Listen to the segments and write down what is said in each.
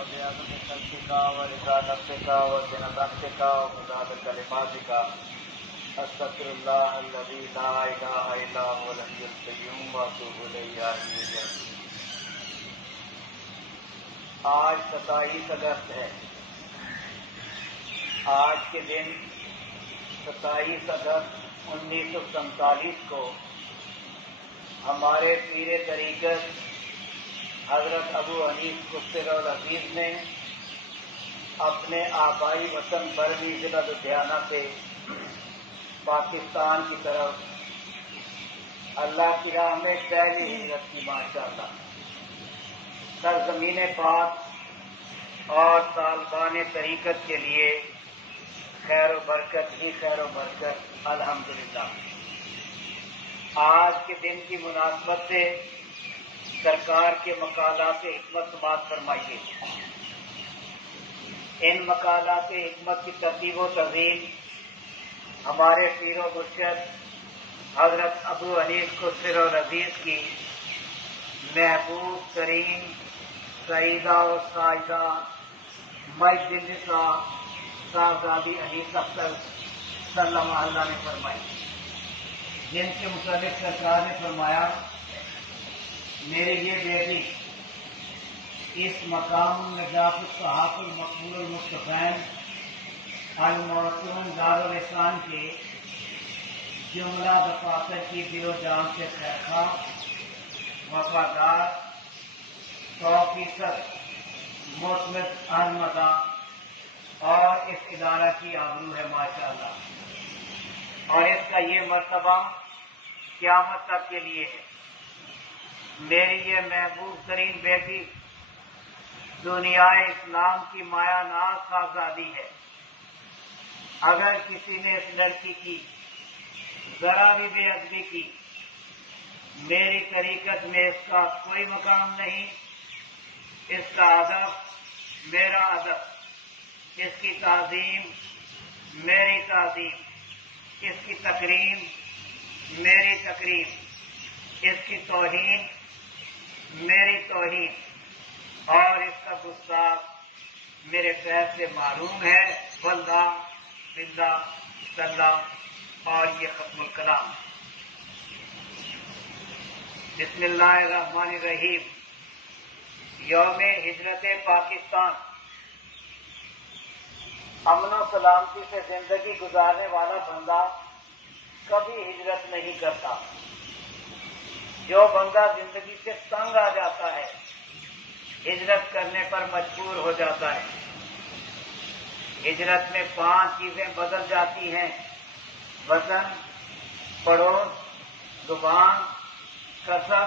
وزيادة خلقك ورضا نفسك وزنة عرشك ومداد كلماتك استغفر الله الذي لا اله الا هو الحي القيوم واتوب الیہ یا حی یا قیوم۔ آج 27 اگست ہے۔ آج کے دن 27 اگست 1947 کو ہمارے پیر طریقت حضرت ابو حنیف قصر العزیز نے اپنے آبائی وطن برمی ضلع لدھیانہ سے پاکستان کی طرف اللہ کی راہ میں پہلی ہجرت کی ماشاءاللہ۔ سرزمین پاک اور طالبان طریقت کے لیے خیر و برکت ہی خیر و برکت الحمدللہ۔ آج کے دن کی مناسبت سے سرکار کے مقالات حکمت سماعت فرمائیے۔ ان مقالات حکمت کی ترتیب و تنظیم ہمارے پیر و مرشد حضرت ابو حنیف قصر العزیز کی محبوب ترین سعیدہ و سائدہ مجد النساء صاحبزادی انیس اختر صلی اللہ علیہ وسلم نے فرمائی، جن کے متعلق سرکار نے فرمایا، میری یہ بیٹی اس مقام النجات الصحاف المقبول المصطفین المعصوم دارالحسان کے جملہ دفاتر کی دل و جان سے خیرخواہ، وفادار، 100% معتمد احمدہ اور اس ادارہ کی آبرو ہے ماشاءاللہ، اور اس کا یہ مرتبہ قیامت تک کے لیے ہے۔ میری یہ محبوب ترین بیٹی دنیا اسلام کی مایا ناز صاحبزادی ہے۔ اگر کسی نے اس لڑکی کی ذرا بھی بے ادبی کی، میری طریقت میں اس کا کوئی مقام نہیں۔ اس کا ادب میرا ادب، اس کی تعظیم میری تعظیم، اس کی تکریم میری تکریم، اس کی توہین میری توہین، اور اس کا گستاخ میرے پیر سے معلوم ہے۔ واللہ باللہ صلی، اور یہ ختم الکلام۔ بسم اللہ الرحمن الرحیم۔ یوم ہجرت پاکستان، امن و سلامتی سے زندگی گزارنے والا بندہ کبھی ہجرت نہیں کرتا۔ جو بندہ زندگی سے تنگ آ جاتا ہے، ہجرت کرنے پر مجبور ہو جاتا ہے۔ ہجرت میں 5 چیزیں بدل جاتی ہیں: وطن، پڑوس، زبان، کسب،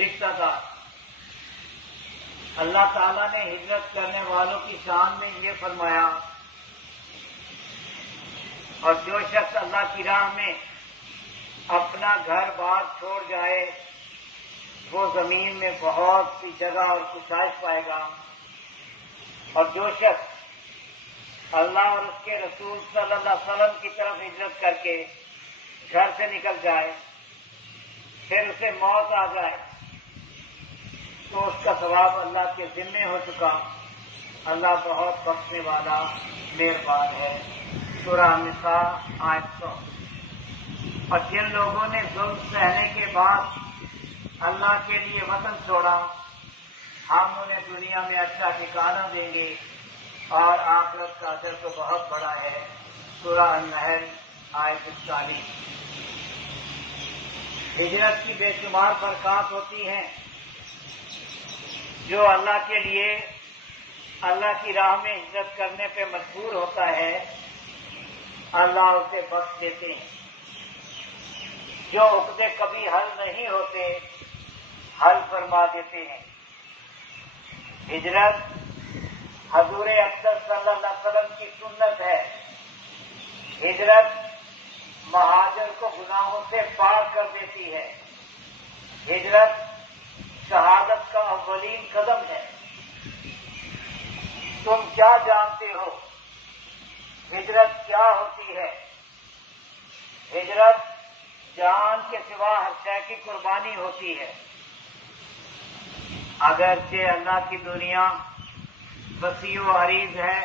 رشتہ دار۔ اللہ تعالیٰ نے ہجرت کرنے والوں کی شان میں یہ فرمایا، اور جو شخص اللہ کی راہ میں اپنا گھر بار چھوڑ جائے وہ زمین میں بہت سی جگہ اور گشائش پائے گا، اور جو شخص اللہ اور اس کے رسول صلی اللہ علیہ وسلم کی طرف ہجرت کر کے گھر سے نکل جائے، پھر اسے موت آ جائے، تو اس کا ثواب اللہ کے ذمے ہو چکا۔ اللہ بہت بخشنے والا مہربان ہے۔ سورہ النساء آیت 100۔ اور جن لوگوں نے ظلم سہنے کے بعد اللہ کے لیے وطن چھوڑا، ہم انہیں دنیا میں اچھا ٹھکانہ دیں گے، اور آخرت کا اجر تو بہت بڑا ہے۔ سورہ النحل آیت 40۔ ہجرت کی بے شمار برکات ہوتی ہیں۔ جو اللہ کے لیے اللہ کی راہ میں ہجرت کرنے پہ مجبور ہوتا ہے، اللہ اسے بخش دیتے ہیں۔ جو عقدے کبھی حل نہیں ہوتے، حل فرما دیتے ہیں۔ ہجرت حضور اقدس صلی اللہ علیہ وسلم کی سنت ہے۔ ہجرت مہاجر کو گناہوں سے پاک کر دیتی ہے۔ ہجرت شہادت کا اولین قدم ہے۔ تم کیا جانتے ہو ہجرت کیا ہوتی ہے؟ ہجرت جان کے سوا ہر شے کی قربانی ہوتی ہے۔ اگرچہ اللہ کی دنیا وسیع و عریض ہے،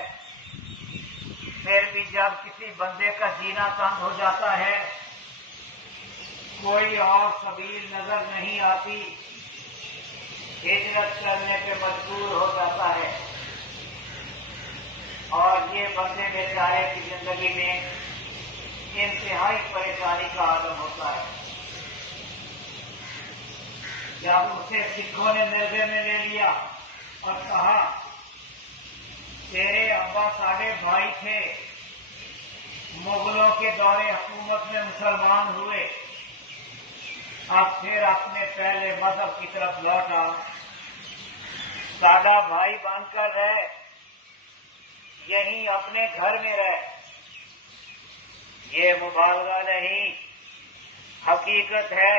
پھر بھی جب کسی بندے کا جینا تنگ ہو جاتا ہے، کوئی اور سبیل نظر نہیں آتی، ہجرت کرنے پہ مجبور ہو جاتا ہے، اور یہ بندے بیچارے کی زندگی میں انتہائی پریشانی کا عالم ہوتا ہے۔ جب اسے سکھوں نے نردے میں لے لیا اور کہا تیرے ابا ساڑھے بھائی تھے، مغلوں کے دور حکومت میں مسلمان ہوئے، اب پھر اپنے پہلے مذہب کی طرف لوٹ آؤ، سادہ بھائی بن کر رہ، یہیں اپنے گھر میں رہ۔ یہ مبالغہ نہیں، حقیقت ہے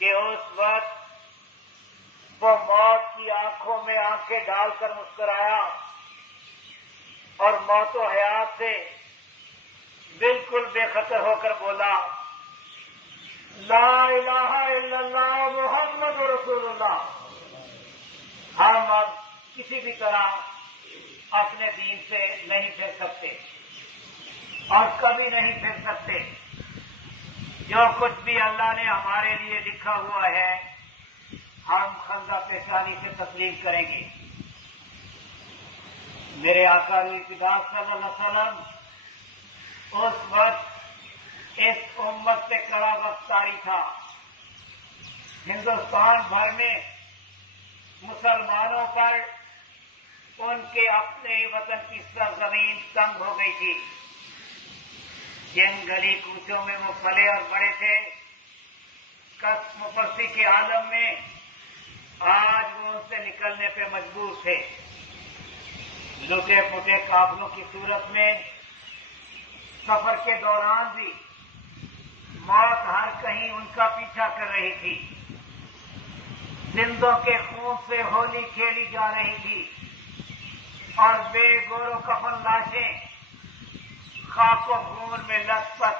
کہ اس وقت وہ موت کی آنکھوں میں آنکھیں ڈال کر مسکرایا اور موت و حیات سے بالکل بے خطر ہو کر بولا، لا الہ الا اللہ محمد رسول اللہ۔ ہم اب کسی بھی طرح اپنے دین سے نہیں پھر سکتے اور کبھی نہیں پھر سکتے۔ جو کچھ بھی اللہ نے ہمارے لیے لکھا ہوا ہے ہم خندہ پیشانی سے تسلیم کریں گے۔ میرے آقا روح خدا صلی اللہ علیہ وسلم اس وقت اس امت سے کڑا وقت طاری تھا۔ ہندوستان بھر میں مسلمانوں پر ان کے اپنے وطن کی سرزمین تنگ ہو گئی تھی۔ جن گلی کوچوں میں وہ پلے اور بڑے تھے، قسم پرستی کے عالم میں آج وہ ان سے نکلنے پہ مجبور تھے۔ لٹے پٹے قافلوں کی صورت میں سفر کے دوران بھی موت ہر کہیں ان کا پیچھا کر رہی تھی۔ زندوں کے خون سے ہولی کھیلی جا رہی تھی اور بے گور و کفن لاشیں خاک و خون میں لت پت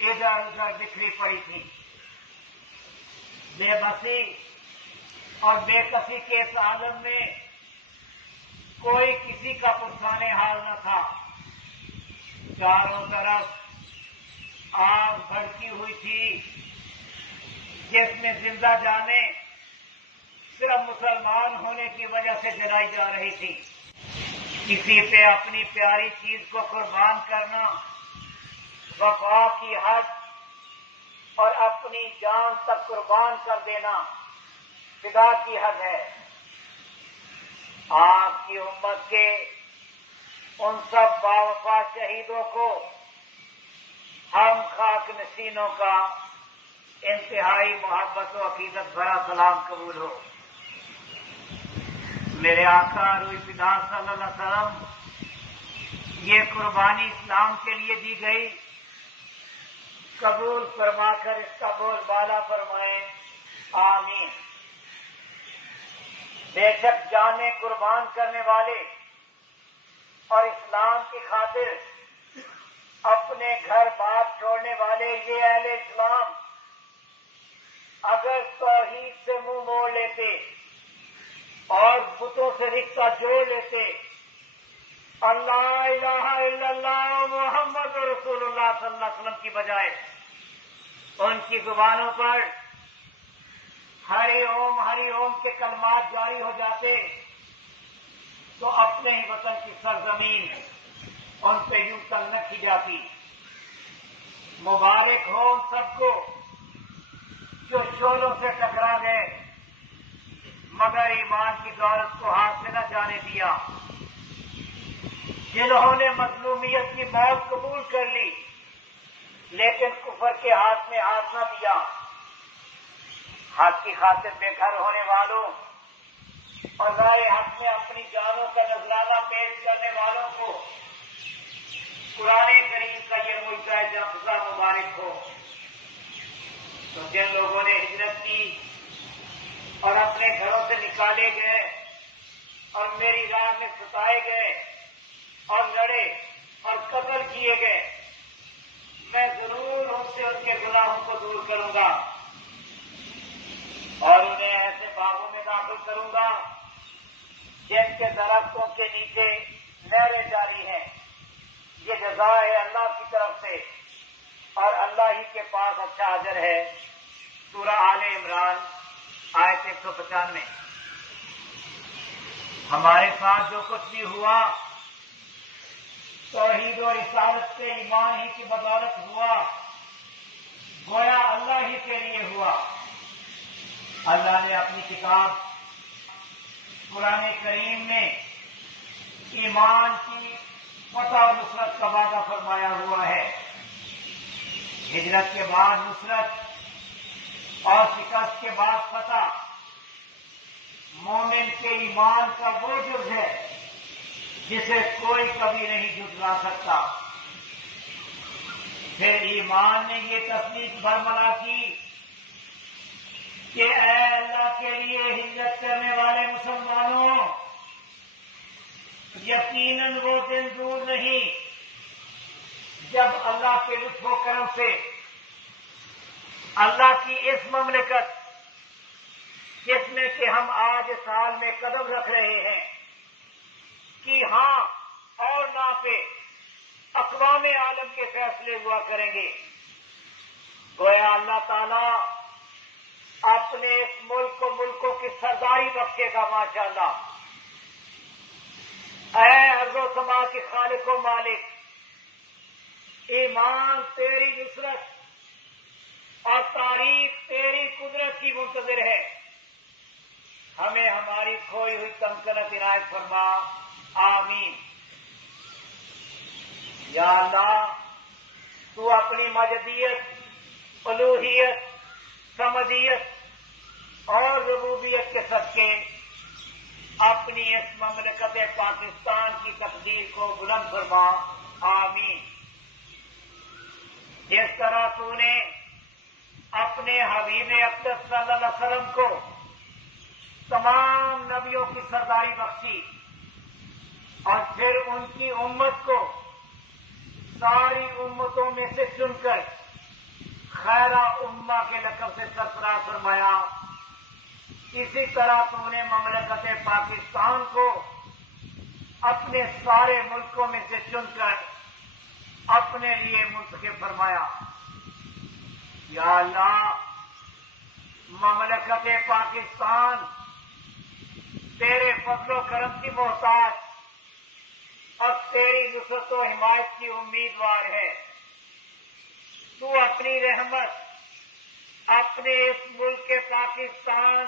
ادھر ادھر بکھری پڑی تھی۔ بے بسی اور بے کسی کے اس عالم میں کوئی کسی کا پرسان حال نہ تھا۔ چاروں طرف آگ بھڑکی ہوئی تھی جس میں زندہ جانیں صرف مسلمان ہونے کی وجہ سے جلائی جا رہی تھی۔ کسی پہ اپنی پیاری چیز کو قربان کرنا وفا کی حد اور اپنی جان تک قربان کر دینا فدا کی حد ہے۔ آپ کی امت کے ان سب باوفا شہیدوں کو ہم خاک نشینوں کا انتہائی محبت و عقیدت بھرا سلام قبول ہو۔ میرے آقا روح خدا صلی اللہ علیہ وسلم یہ قربانی اسلام کے لیے دی گئی، قبول فرما کر اس کا بول بالا فرمائیں، آمین۔ بے شک جانیں قربان کرنے والے اور اسلام کی خاطر اپنے گھر بار چھوڑنے والے یہ اہل اسلام اگر توحید سے منہ موڑ لیتے اور بتوں سے رشتہ جوڑ لیتے، اللہ الہ الا اللہ محمد رسول اللہ صلی اللہ علیہ وسلم کی بجائے ان کی زبانوں پر ہری اوم کے کلمات جاری ہو جاتے تو اپنے ہی وطن کی سرزمین ان پہ یوں تنگ نہ کی جاتی۔ مبارک ہو ان سب کو جو شولوں سے ٹکرا گئے مگر ایمان کی دولت کو ہاتھ سے نہ جانے دیا، جنہوں نے مظلومیت کی موت قبول کر لی لیکن کفر کے ہاتھ میں ہاتھ نہ دیا۔ حق کی خاطر بے گھر ہونے والوں اور رائے حق میں اپنی جانوں کا نذرانہ پیش کرنے والوں کو قرآن کریم کا یہ معجزہ جفزہ مبارک ہو۔ تو جن لوگوں نے ہجرت کی اور اپنے گھروں سے نکالے گئے اور میری راہ میں ستائے گئے اور لڑے اور قتل کیے گئے، میں ضرور ان سے ان کے گناہوں کو دور کروں گا اور انہیں ایسے باغوں میں داخل کروں گا جن کے درختوں کے نیچے نہریں جاری ہیں. یہ جزا ہے اللہ کی طرف سے اور اللہ ہی کے پاس اچھا اجر ہے. سورہ آل عمران آیت 195. ہمارے ساتھ جو کچھ بھی ہوا توحید و رسالت کے ایمان ہی کی بدولت ہوا، گویا اللہ ہی کے لیے ہوا. اللہ نے اپنی کتاب قرآن کریم میں ایمان کی فتح و نصرت کا وعدہ فرمایا ہوا ہے. ہجرت کے بعد نصرت اور شکست کے بعد فتح مومن کے ایمان کا وہ جز ہے جسے کوئی کبھی نہیں جھٹلا سکتا. پھر ایمان نے یہ تصدیق برملا کی کہ اے اللہ کے لیے ہجرت کرنے والے مسلمانوں، یقیناً وہ دن دور نہیں جب اللہ کے لطف و کرم سے اللہ کی اس مملکت جس میں کہ ہم آج اس حال میں قدم رکھ رہے ہیں کہ ہاں اور نہ پہ اقوام عالم کے فیصلے ہوا کریں گے. گویا اللہ تعالیٰ اپنے اس ملک کو ملکوں کی سرداری بخشے گا. ماشاءاللہ. اے ارض و سما کے خالق و مالک، ایمان تیری نصرت اور تاریخ تیری قدرت کی منتظر ہے. ہمیں ہماری کھوئی ہوئی تمکنت عنایت فرما. آمین. یا اللہ، تو اپنی مجدیت، الوہیت، سمدیت اور ربوبیت کے صدقے اپنی اس مملکت پاکستان کی تقدیر کو بلند فرما. آمین. جس طرح تو نے اپنے حبیب اقدس صلی اللہ علیہ وسلم کو تمام نبیوں کی سرداری بخشی اور پھر ان کی امت کو ساری امتوں میں سے چن کر خیرہ امہ کے لقب سے سرفراز فرمایا، اسی طرح تو نے مملکت پاکستان کو اپنے سارے ملکوں میں سے چن کر اپنے لیے منتخب فرمایا. یا اللہ، مملکت پاکستان تیرے فضل و کرم کی محتاج اور تیری نصرت و حمایت کی امیدوار ہے. تو اپنی رحمت اپنے اس ملک پاکستان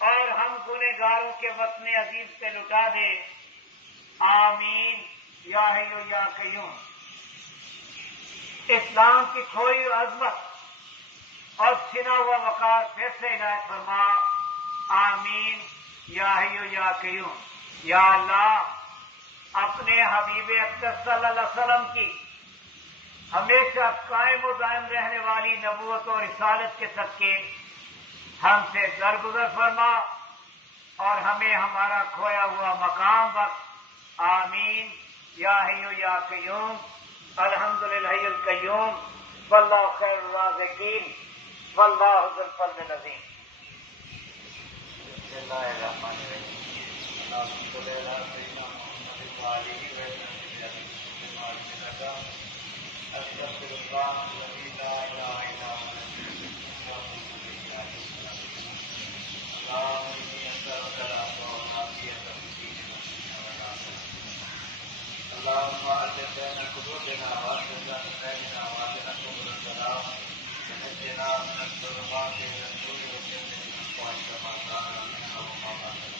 اور ہم گنہگاروں کے وطن عزیز سے لٹا دے. آمین. یا حی یا قیوم. اسلام کی کھوئی عظمت اور چھنا ہوا وقار پھر سے عنایت فرما. آمین. یا حی یا قیوم. یا اللہ، اپنے حبیب اقدس صلی اللہ علیہ وسلم کی ہمیشہ قائم و دائم رہنے والی نبوت اور رسالت کے صدقے ہم سے درگزر فرما اور ہمیں ہمارا کھویا ہوا مقام بخش. آمین. یا حی یا قیوم. الحمد للہ القیوم. واللہ خیر الرازقین. واللہ ذو الفضل العظیم. بسم اللہ الرحمن الرحیم. اللہم صل علی سیدنا محمد وعلى آلہ استغفر اللہ الذی لا الہ الا هو اللہم انی اسألک العفو والعافیۃ فی الدین والآخرۃ. اللہم اصلح بین قلوبنا واصلح بیننا واهدنا سبل السلام ونجنا من الظلمات الى النور وجنبنا الفواحش ما ظهر منها وما بطن.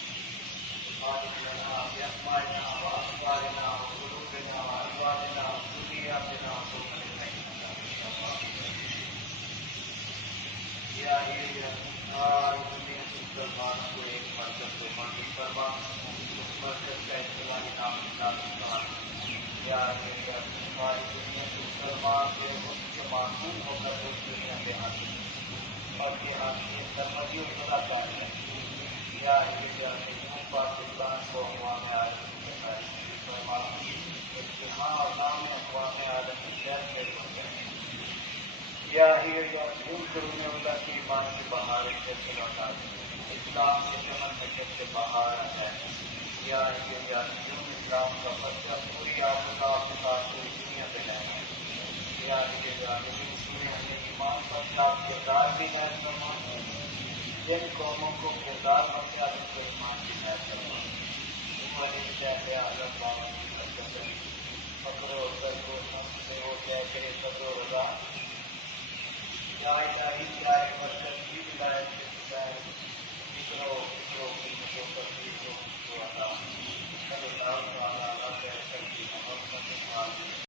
بارك لنا بأسمائنا وأبصارنا وقلوبنا وأزواجنا وذرياتنا وقرة أعين یا دنیا مسلمان کو ایک مرکز سے منظور فرما. اس مرکز کا اطلاعی نام یا ہماری دنیا کے مسلمان کے ملک سے معصوم ہو کر اس دنیا کے حاصل اور یہ حاصل سرمدی و خدا کار ہے. یا پاکستان کو اقوام عالم کے خارج فرما. اجتماع اور نام اقوام عالم کے شہر میں ہو جائے. یا قیوم کرنے والا کی ایمان کی بہار سے لوٹا دے. اسلام کے چمن میں سے باہر آ جائے. یا اسلام کا بچہ پوری آپ کے ساتھ پوری دنیا پہ لایا یا ہمیں ایمان پر آپ کردار بھی نائب فرما جن قوموں کو کردار بچہ ان کو ایمان بھی نائب فرما فکر و کر کو سمجھ سے وہ کیا کرے صبر و رضا یا الہی